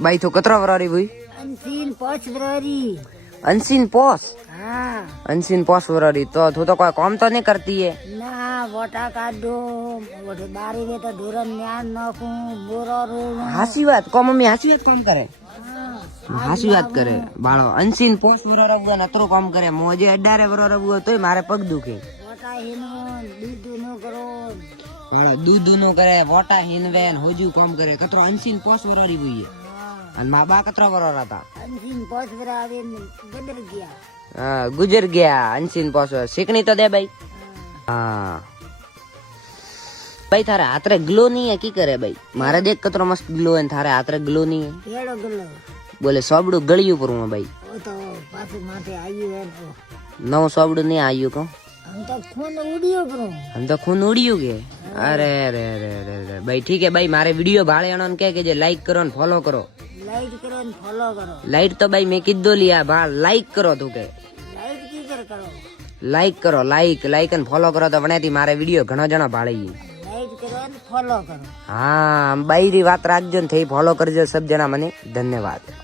By तो कतरा वरारी हुई अनसीन पोच बरारी। अनसीन पोस हाँ अनसीन पोस वरारी तो तू तो कोई काम तो नहीं करती है ना वोटा काढो वोटे बारी में तो ढोरन न्यान नाखू बोरा रोल। हासी बात को मम्मी हासी बात काम करे हासी बात करे बाळो अनसीन पोस वरारा हुआ नतरो काम करे मोजे 18 वरारा हुआ तोय मारे पग दुखे वोटा हिनो दूध नो करो बाळो दूध नो करे वोटा हिनवेन होजू काम करे कतरो अनसीन पोस वरारी हुई है अन मां बा कतरा वरारा था अनसीन पोच बरारी गुजर गया। गुजर गया अनसीन पोस सीखनी तो दे भाई हाँ भाई थारे हाथरे ग्लो नहीं है की करे भाई मारे देख कतरो मस्त ग्लो है थारे हाथरे ग्लो नहीं है केड़ो गलो बोले सोबड़ू गळिયું पर हूं भाई वो तो पाछे माथे आयु है तो नव सोबड़ू नहीं आयु को हम तो खून उड़ियो करो हम तो खून उड़िયું के अरे अरे अरे अरे अरे भाई ठीक है भाई मारे वीडियो भाले अणन के जे लाइक करो ने फॉलो करो लाइक करो ने फॉलो करो लाइक तो भाई मैं किद्दो लिया बा लाइक करो तू के लाइक की करो लाइक करो लाइक लाइक एंड फॉलो करो तो वने थी मारे वीडियो घणो जणो भाळे लाइक करो ने फॉलो करो। हाँ बाई री बात राखजो ने थई फॉलो करजो सब जना मने धन्यवाद।